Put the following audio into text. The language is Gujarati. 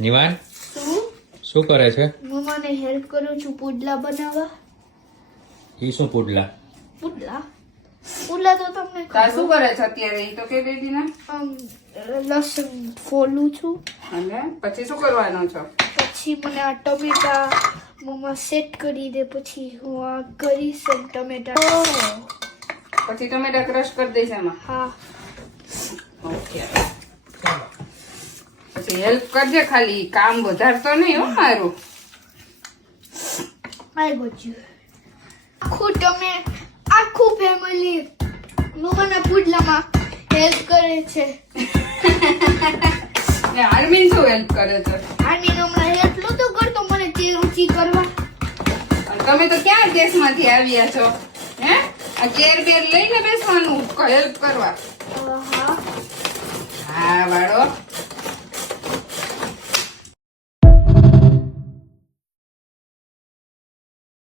નિવાન શું કરે છે? મમ્માને હેલ્પ કરું છું પુડલા બનાવવા. ઈ શું પુડલા? પુડલા પુડલા તો તમને તા શું કરે છે અત્યારે ઈ તો કે દીધી ને. લસણ ફોલું છું. અને પછી શું કરવાનો છો? પછી મને આ ટમેટા મમ્મા સેટ કરી દે, પછી હું આ કરીશ અને ટમેટા. પછી ટમેટા ક્રશ કરી દઈશ એમાં. હા ઓકે પછી હેલ્પ કરજે, ખાલી કામ વધારતો નહીં હો મારું. I got you. આખું ફેમિલી મમ્માના પુડલામાં હેલ્પ કરે છે. ને આર્મીન શું હેલ્પ કરે છે? આની હમણાં હેલ્પ નતો કરતો મને તે ઊંચી કરવા. અને તમે તો ક્યાં દેશમાંથી આવ્યા છો? હે આ ચેર બેર લઈને બેસવાનું હેલ્પ કરવા? હા હા વાળો